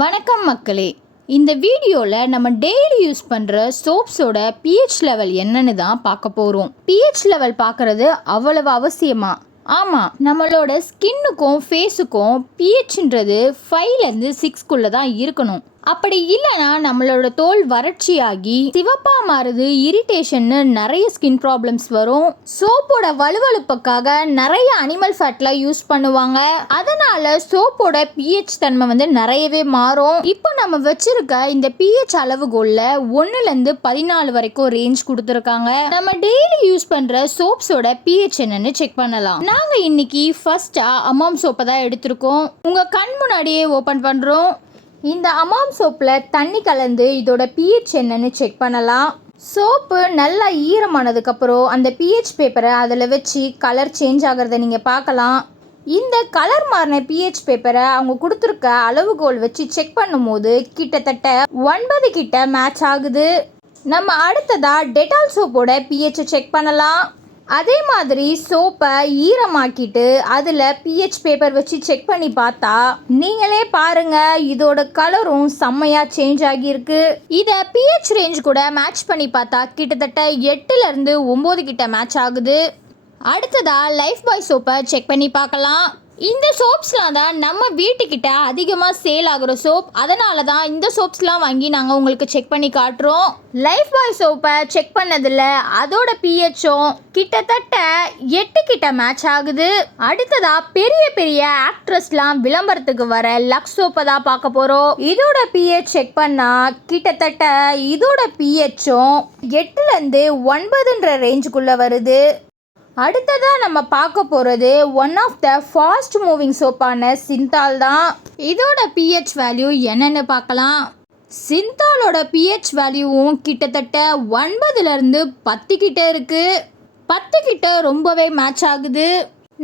வணக்கம் மக்களே. இந்த வீடியோவில் நம்ம டெய்லி யூஸ் பண்ணுற சோப்ஸோட பிஹெச் லெவல் என்னன்னு தான் பார்க்க போகிறோம். பிஹெச் லெவல் பார்க்குறது அவ்வளவு அவசியமா? ஆமாம், நம்மளோட ஸ்கின்னுக்கும் ஃபேஸுக்கும் பிஹெச்ன்றது 5லேருந்து 6க்குள்ளே தான் இருக்கணும். அப்படி இல்லைன்னா நம்மளோட தோல் வறட்சியாகி சிவப்பா மாறுது, இரிட்டேஷன்னு நிறைய ஸ்கின் ப்ராப்ளம்ஸ் வரும். சோப்போட வலுவழுப்புக்காக நிறைய அனிமல் ஃபேட்லாம் யூஸ் பண்ணுவாங்க. அதனால சோப்போட பிஹெச் தன்மை நிறையவே மாறும். இப்போ நம்ம வச்சிருக்க இந்த பிஹெச் அளவுகோல்ல 1லேருந்து 14 வரைக்கும் ரேஞ்ச் கொடுத்துருக்காங்க. நம்ம டெய்லி யூஸ் பண்ற சோப்ஸோட பிஹெச் என்னன்னு செக் பண்ணலாம். நாங்க இன்னைக்கு ஃபர்ஸ்டா அமாம் சோப்பை தான் எடுத்திருக்கோம். உங்க கண் முன்னாடியே ஓபன் பண்றோம். இந்த அமாம் சோப்பில் தண்ணி கலந்து இதோட பிஹெச் என்னன்னு செக் பண்ணலாம். சோப்பு நல்லா ஈரமானதுக்கப்புறம் அந்த பிஹெச் பேப்பரை அதில் வச்சு கலர் சேஞ்ச் ஆகிறத நீங்கள் பார்க்கலாம். இந்த கலர் மாறின பிஹெச் பேப்பரை அவங்க கொடுத்துருக்க அளவுகோல் வச்சு செக் பண்ணும்போது கிட்டத்தட்ட 9 கிட்ட மேட்ச் ஆகுது. நம்ம அடுத்ததாக டெட்டால் சோப்போட பிஹெச்சை செக் பண்ணலாம். அதே மாதிரி சோப்பை ஈரமாக்கிட்டு அதில் பிஹெச் பேப்பர் வச்சு செக் பண்ணி பார்த்தா நீங்களே பாருங்க, இதோட கலரும் செம்மையாக சேஞ்ச் ஆகியிருக்கு. இதை பிஹெச் ரேஞ்ச் கூட மேட்ச் பண்ணி பார்த்தா கிட்டத்தட்ட 8லேருந்து 9 கிட்ட மேட்ச் ஆகுது. அடுத்ததாக லைஃப் பாய் சோப்பை செக் பண்ணி பார்க்கலாம். இந்த சோப்ஸ்லாம் தான் நம்ம வீட்டுக்கிட்ட அதிகமாக சேல் ஆகிற சோப். அதனால தான் இந்த சோப்ஸ்லாம் வாங்கி நாங்கள் உங்களுக்கு செக் பண்ணி காட்டுறோம். லைஃப் பாய் சோப்பை செக் பண்ணதில் அதோட பிஹெச்சும் கிட்டத்தட்ட 8 கிட்ட மேட்ச் ஆகுது. அடுத்ததாக பெரிய பெரிய ஆக்ட்ரஸ்லாம் விளம்பரத்துக்கு வர லக்ஸ் சோப்பை தான் பார்க்க போகிறோம். இதோட பிஹெச் செக் பண்ணால் கிட்டத்தட்ட இதோட பிஹெச்சும் 8லேருந்து 9ன்ற ரேஞ்சுக்குள்ளே வருது. அடுத்ததாக நம்ம பார்க்க போகிறது one of the fast moving சோப்பான சிந்தால் தான். இதோட பிஹெச் வேல்யூ என்னென்னு பார்க்கலாம். சிந்தாலோட பிஹெச் வேல்யூவும் கிட்டத்தட்ட 9லேருந்து 10 கிட்ட இருக்குது. 10 கிட்ட ரொம்பவே மேட்ச் ஆகுது.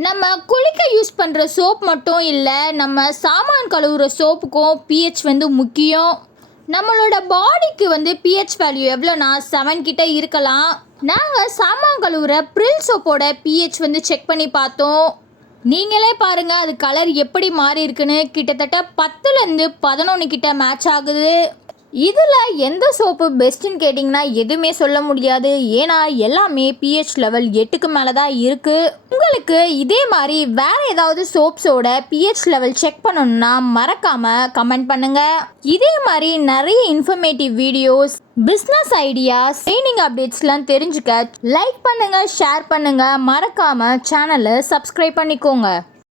நம்ம குளிக்க யூஸ் பண்ணுற சோப் மட்டும் இல்லை, நம்ம சாமான் கழுவுற சோப்புக்கும் பிஹெச் முக்கியம். நம்மளோட பாடிக்கு பிஹெச் வேல்யூ எவ்வளோனா 7 கிட்ட இருக்கலாம். நாங்கள் சாமான் கழுவுற ப்ரில் சோப்போட பிஹெச் செக் பண்ணி பார்த்தோம். நீங்களே பாருங்கள் அது கலர் எப்படி மாறி இருக்குன்னு. கிட்டத்தட்ட 10லேருந்து 11 கிட்ட மேட்ச் ஆகுது. இதில் எந்த சோப்பு பெஸ்ட்டுன்னு கேட்டிங்கன்னா எதுவுமே சொல்ல முடியாது. ஏன்னா எல்லாமே பிஹெச் லெவல் 8க்கு மேலே தான் இருக்குது. உங்களுக்கு இதே மாதிரி வேறு ஏதாவது சோப்ஸோட பிஹெச் லெவல் செக் பண்ணணும்னா மறக்காமல் கமெண்ட் பண்ணுங்கள். இதே மாதிரி நிறைய informative videos, business ideas, training அப்டேட்ஸ்லாம் தெரிஞ்சுக்க லைக் பண்ணுங்கள், ஷேர் பண்ணுங்கள், மறக்காமல் சேனலை சப்ஸ்கிரைப் பண்ணிக்கோங்க.